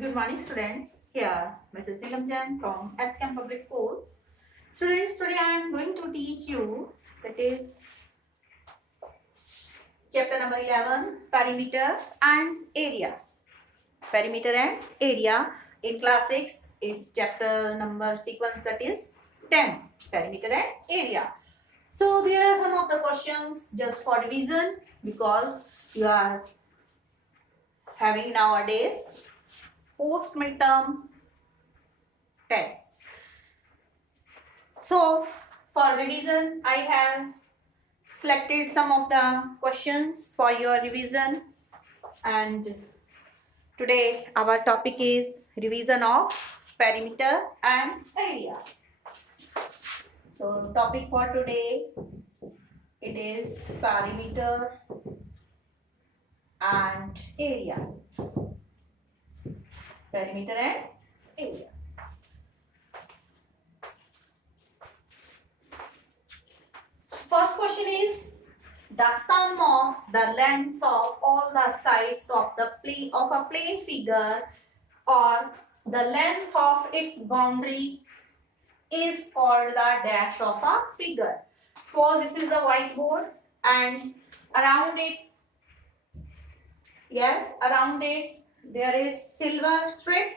Good morning, students. Here, Mrs. Nilamjan from Hexagon Public School. Students, today I am going to teach you, that is chapter number 11, perimeter and area. Perimeter and area in class 6, in chapter number sequence, that is 10, perimeter and area. So there are some of the questions just for revision, because you are having nowadays post midterm tests. So for revision, I have selected some of the questions for your revision, and today our topic is revision of perimeter and area. So topic for today, it is perimeter and area. Perimeter and area. First question is the sum of the lengths of all the sides of the a plane figure, or the length of its boundary is called the dash of a figure. Suppose this is a whiteboard and around it, around it there is silver strip.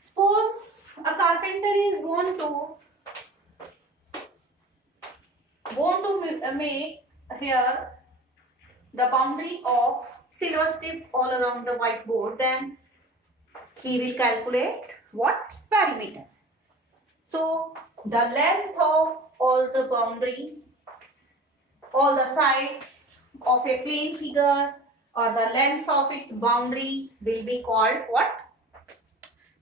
Suppose a carpenter is want to make here the boundary of silver strip all around the whiteboard, then he will calculate what? Perimeter. So the length of all the boundary, all the sides of a plane figure, or the length of its boundary will be called what?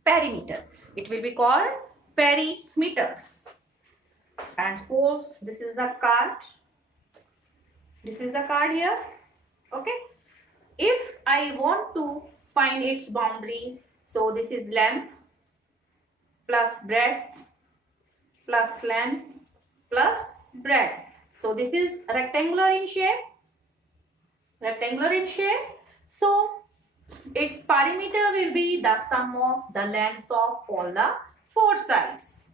Perimeter. It will be called perimeter. And suppose this is the card. This is the card here. Okay. If I want to find its boundary, so this is length plus breadth plus length plus breadth. So this is rectangular in shape. So its perimeter will be the sum of the lengths of all the four sides.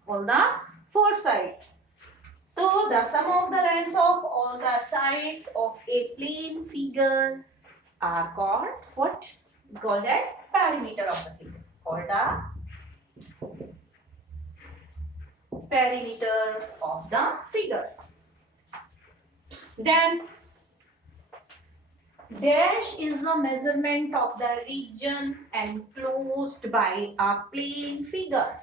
So the sum of the lengths of all the sides of a plane figure are called what? We call that perimeter of the figure. Called the perimeter of the figure. Then dash is the measurement of the region enclosed by a plane figure.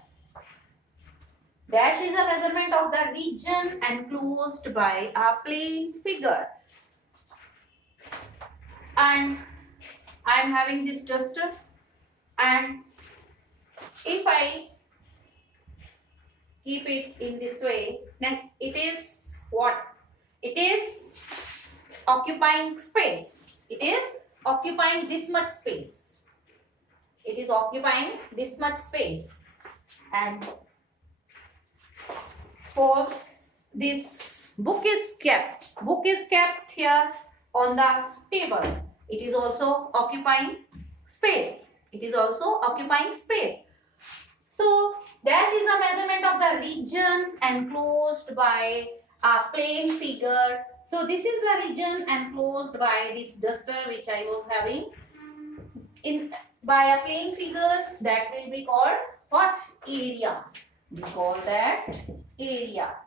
Dash is a measurement of the region enclosed by a plane figure. And I am having this duster, and if I keep it in this way, then it is what? It is occupying space. It is occupying this much space. And suppose this book is kept here on the table. It is also occupying space. So dash is a measurement of the region enclosed by a plane figure. So this is the region enclosed by this duster which I was having by a plane figure. That will be called what? Area. We call that area.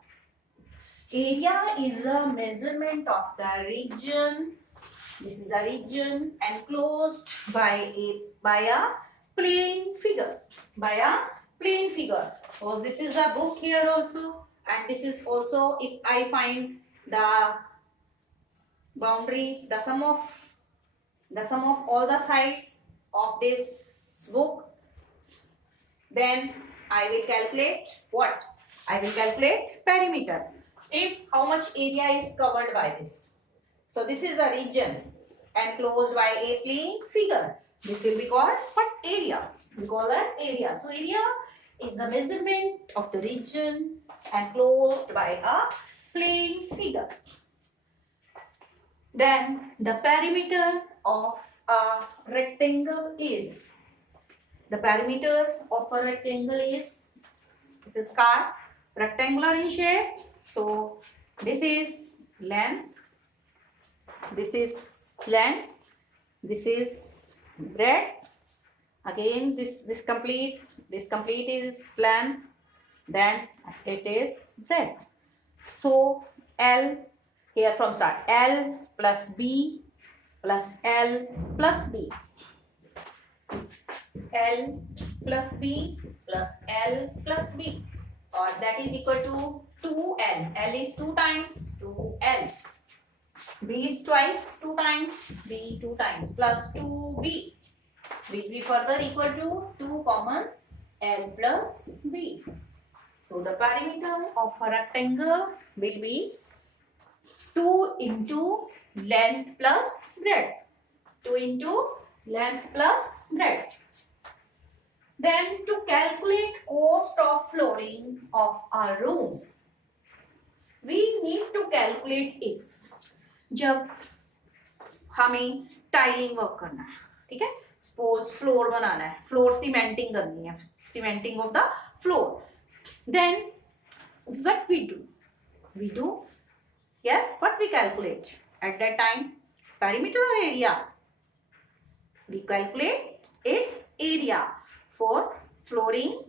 Area is a measurement of the region. This is a region enclosed by a plane figure. So this is a book here also, and this is also, if I find the boundary, the sum of all the sides of this book, then I will calculate what? I will calculate perimeter. If how much area is covered by this. So this is a region enclosed by a plane figure. This will be called what? Area. We call that area. So area is the measurement of the region enclosed by a plane figure. Then the perimeter of a rectangle is The perimeter of a rectangle is, this is called rectangular in shape. So this is length, this is length, this is breadth. Again this complete is length, then it is breadth. So L, here from start, L plus B plus L plus B. L plus B plus L plus B, or that is equal to 2L. L is 2 times 2L. B is twice 2 times B 2 times plus 2B will be further equal to 2 common L plus B. So the perimeter of a rectangle will be 2 into length plus breadth. 2 into length plus breadth. Then to calculate cost of flooring of our room, we need to calculate X. जब हमें tiling work करना है, ठीक है, suppose floor बनाना है, floor cementing करनी है, cementing of the floor, then what we do, yes, what we calculate at that time? Perimeter or area? We calculate its area for flooring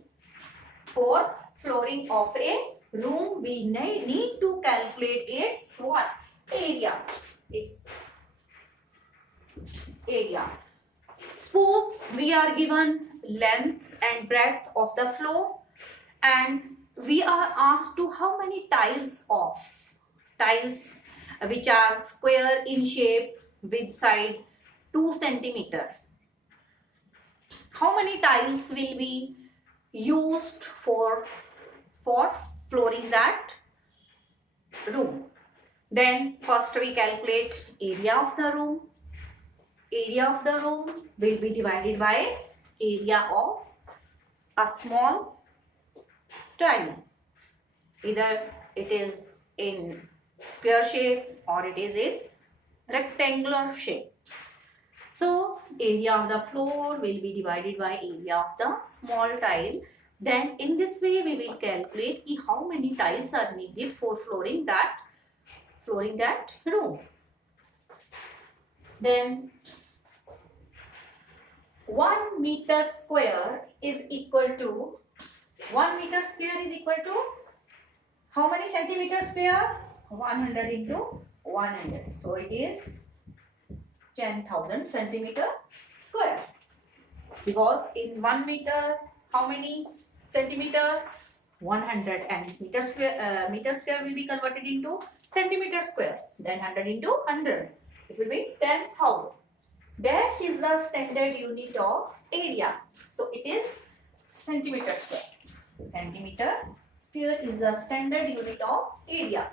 of a room. We need to calculate its what? Area. Its area. Suppose we are given length and breadth of the floor, and we are asked to how many tiles which are square in shape with side 2 centimeters. How many tiles will be used for flooring that room? Then first we calculate area of the room. Area of the room will be divided by area of a small tile. Either it is in square shape or it is in rectangular shape. So area of the floor will be divided by area of the small tile. Then in this way we will calculate how many tiles are needed for flooring that room. Then 1 meter square is equal to, 1 meter square is equal to how many centimeter square? 100 into 100. So it is 10,000 centimeter square. Because in 1 meter, how many centimeters? 100, and meter square will be converted into centimeter square. Then 100 into 100. It will be 10,000. Dash is the standard unit of area. So it is centimeter square. So centimeter square is the standard unit of area.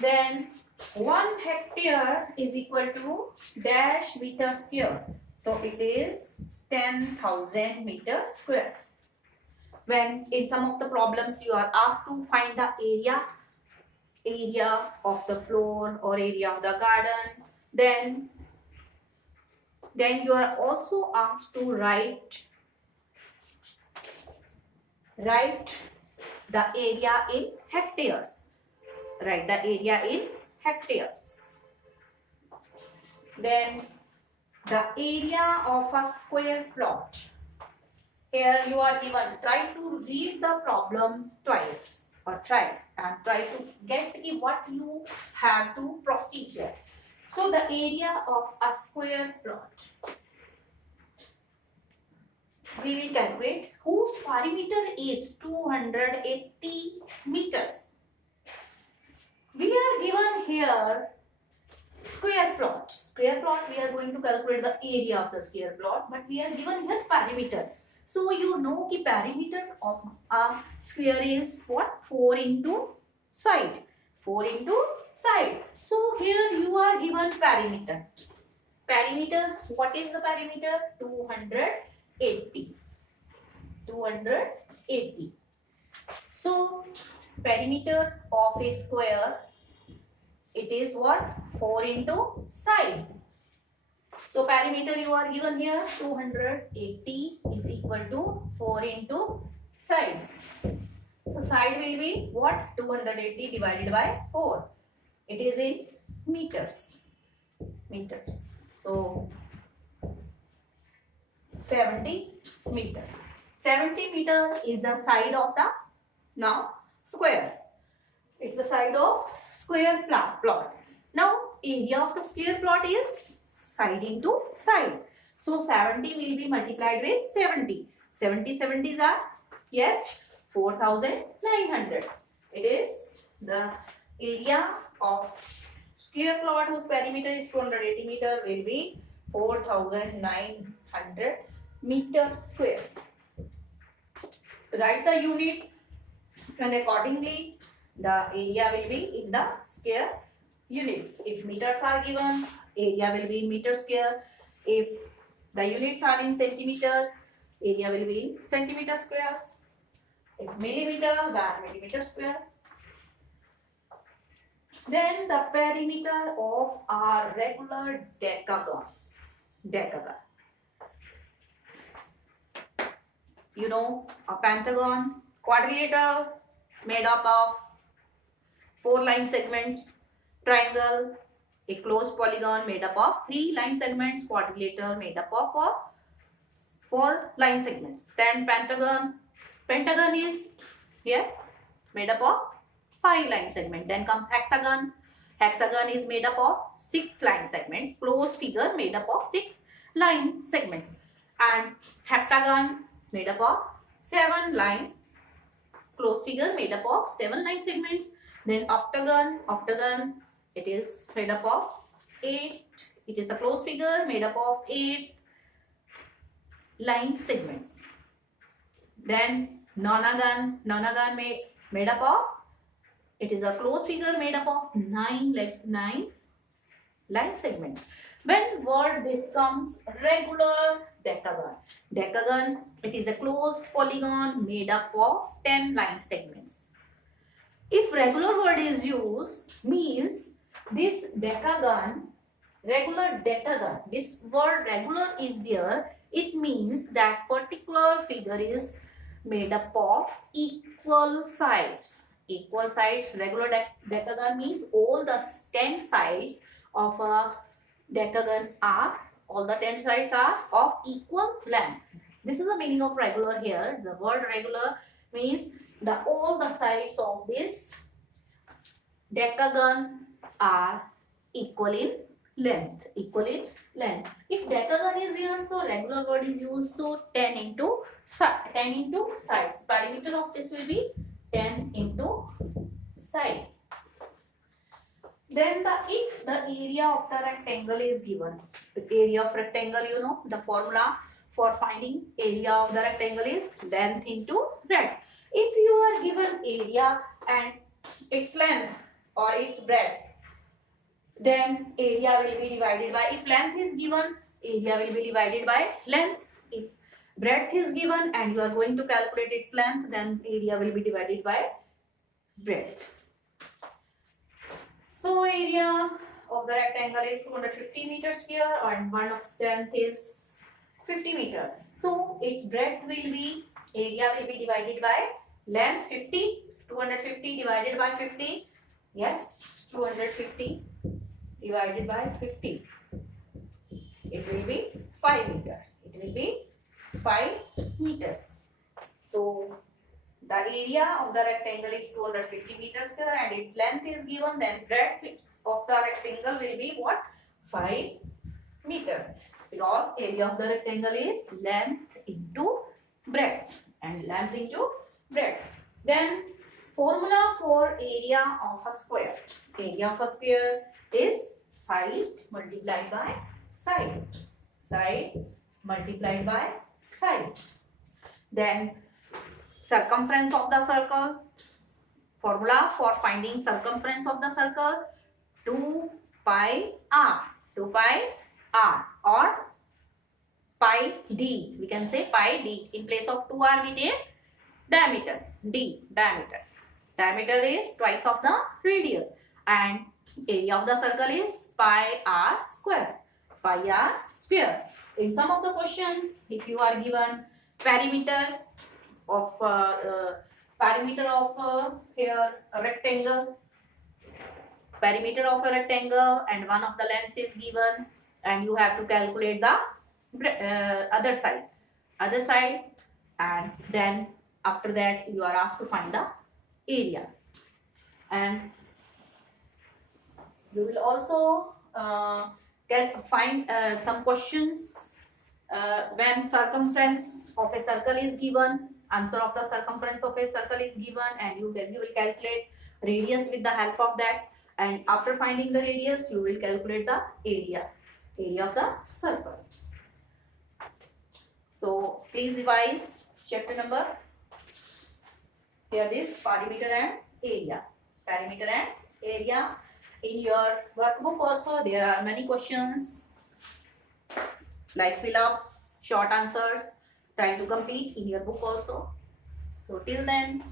Then 1 hectare is equal to dash meter square. So it is 10,000 meter square. When in some of the problems you are asked to find the area of the floor or area of the garden, then you are also asked to write the area in hectares. Write the area in hectares. Then the area of a square plot. Here you are given, try to read the problem twice or thrice and try to get what you have to proceed here. So the area of a square plot, we will calculate, whose perimeter is 280 meters. We are given here square plot. Square plot, we are going to calculate the area of the square plot, but we are given here perimeter. So you know the perimeter of a square is what? 4 into side. 4 into side. So here you are given perimeter. Perimeter, what is the perimeter? 280. 280. So perimeter of a square, it is what? 4 into side. So perimeter you are given here 280 is equal to 4 into side. So side will be what? 280 divided by 4. It is in meters. Meters. So 70 meter. 70 meter is the side of the now square. It's the side of square plot. Now area of the square plot is side into side. So 70 will be multiplied with 70. 70 70s are, yes, 4,900. It is the area of square plot whose perimeter is 280 meter will be 4,900 meter square. Write the unit and accordingly the area will be in the square units. If meters are given, area will be in meter square. If the units are in centimeters, area will be in centimeter squares. If millimeter, then millimeter square. Then the perimeter of our regular decagon. You know, a pentagon, quadrilateral made up of 4 line segments, triangle, a closed polygon made up of 3 line segments, quadrilateral made up of 4 line segments. Then pentagon is, yes, made up of 5 line segments. Then comes hexagon. Hexagon is made up of 6 line segments. Closed figure made up of 6 line segments. And heptagon made up of 7 line. Closed figure made up of 7 line segments. Then octagon, it is made up of 8. It is a closed figure made up of 8 line segments. Then nonagon made up of, it is a closed figure made up of 9 line segments. When word this comes regular decagon. Decagon, it is a closed polygon made up of 10 line segments. If regular word is used, means this decagon, regular decagon, this word regular is there, it means that particular figure is made up of equal sides. Equal sides, regular decagon means all the 10 sides of a decagon are, all the 10 sides are of equal length. This is the meaning of regular here. The word regular means all the sides of this decagon are equal in length. If decagon is here, so regular word is used, so 10 into sides. Perimeter of this will be 10 into side. Then if the area of the rectangle is given, the area of rectangle, you know, the formula for finding area of the rectangle is length into breadth. If you are given area and its length or its breadth, then area will be divided by, if length is given, area will be divided by length. If breadth is given and you are going to calculate its length, then area will be divided by breadth. So area of the rectangle is 250 meters square and one of length is 50 meter. So its breadth will be, area will be divided by length 50, 250 divided by 50. Yes, 250 divided by 50. It will be 5 meters. It will be 5 meters. So the area of the rectangle is 250 meters square and its length is given, then breadth of the rectangle will be what? 5 meters. Because area of the rectangle is length into breadth and length into breadth. Then formula for area of a square. Area of a square is side multiplied by side. Side multiplied by side. Then circumference of the circle. Formula for finding circumference of the circle, 2 pi r. 2 pi r or pi d. We can say pi d. In place of 2r we take diameter. D, diameter. Diameter is twice of the radius and area of the circle is pi r square. pi r square. In some of the questions, if you are given perimeter of here a rectangle, perimeter of a rectangle, and one of the lengths is given, and you have to calculate the other side, and then after that you are asked to find the area. And you will also find some questions when circumference of a circle is given, answer of the circumference of a circle is given, and you will calculate radius with the help of that, and after finding the radius you will calculate the area of the circle. So please revise chapter number. Here this perimeter and area. In your workbook also there are many questions like fill-ups, short answers. Try to complete in your book also. So till then,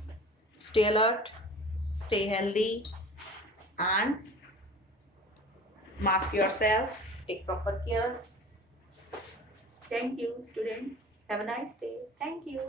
stay alert, stay healthy, and mask yourself. Take proper care. Thank you, students. Have a nice day. Thank you.